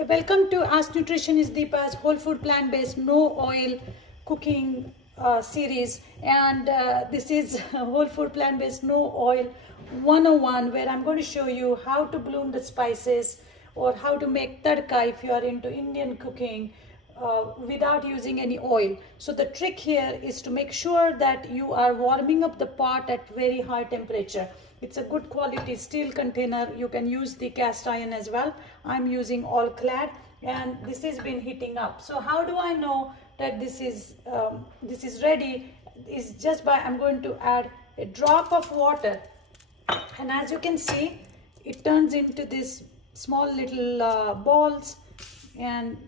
Hey, welcome to Ask Nutritionist Deepa's Whole Food Plant-Based No Oil Cooking series, and this is Whole Food Plant-Based No Oil 101, where I'm going to show you how to bloom the spices or how to make tadka if you are into Indian cooking without using any oil. So the trick here is to make sure that you are warming up the pot at very high temperature. It's a good quality steel container. You can use the cast iron as well. I'm using all clad, and this has been heating up. So how do I know that this is ready? Is just by I'm going to add a drop of water, and as you can see, it turns into this small little balls and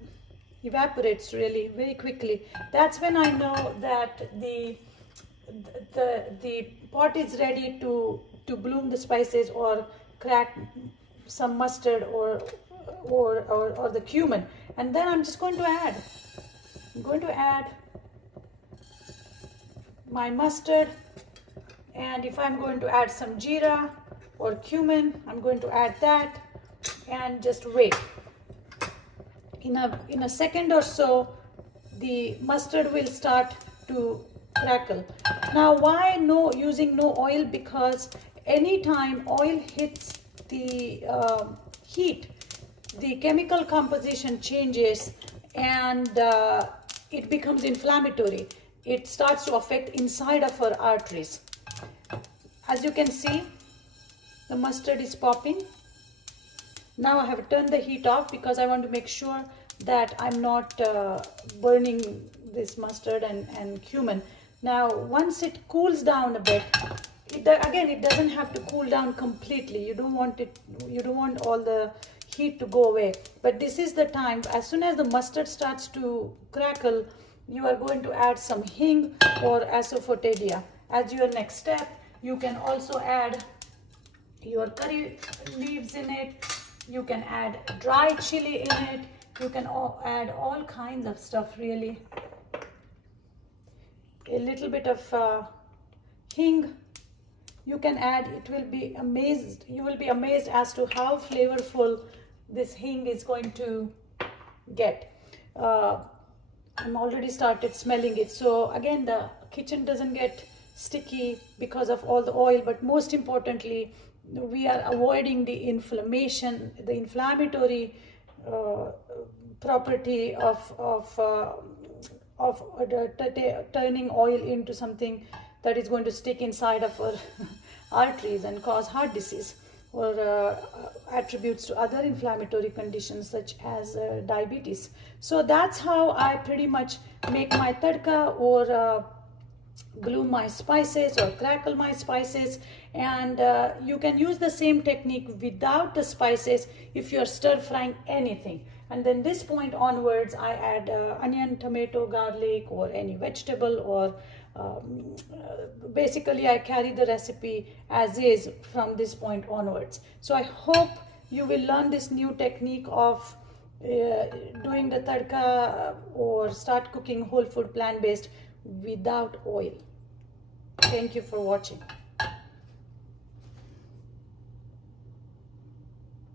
evaporates really very quickly. That's when I know that the pot is ready to bloom the spices or crack some mustard or the cumin. And then I'm just going to add my mustard, and if I'm going to add some jeera or cumin, I'm going to add that and just wait. In a second or so, the mustard will start to crackle. Now, why using no oil? Because anytime oil hits the heat, the chemical composition changes, and it becomes inflammatory. It starts to affect inside of our arteries. As you can see, the mustard is popping. Now I have turned the heat off because I want to make sure that I'm not burning this mustard and cumin. Now, once it cools down a bit, it doesn't have to cool down completely. You don't want all the heat to go away. But this is the time, as soon as the mustard starts to crackle, you are going to add some hing or asafoetida. As your next step, you can also add your curry leaves in it. You can add dried chili in it. You can add all kinds of stuff, really. A little bit of hing you can add. You will be amazed as to how flavorful this hing is going to get. I'm already started smelling it. So again, the kitchen doesn't get sticky because of all the oil, but most importantly, we are avoiding the inflammation, the inflammatory property of turning oil into something that is going to stick inside of our arteries and cause heart disease or attributes to other inflammatory conditions such as diabetes. So that's how I pretty much make my tadka or bloom my spices or crackle my spices. And you can use the same technique without the spices if you're stir frying anything. And then this point onwards, I add onion, tomato, garlic, or any vegetable, or basically I carry the recipe as is from this point onwards. So I hope you will learn this new technique of doing the tadka or start cooking whole food plant-based without oil. Thank you for watching.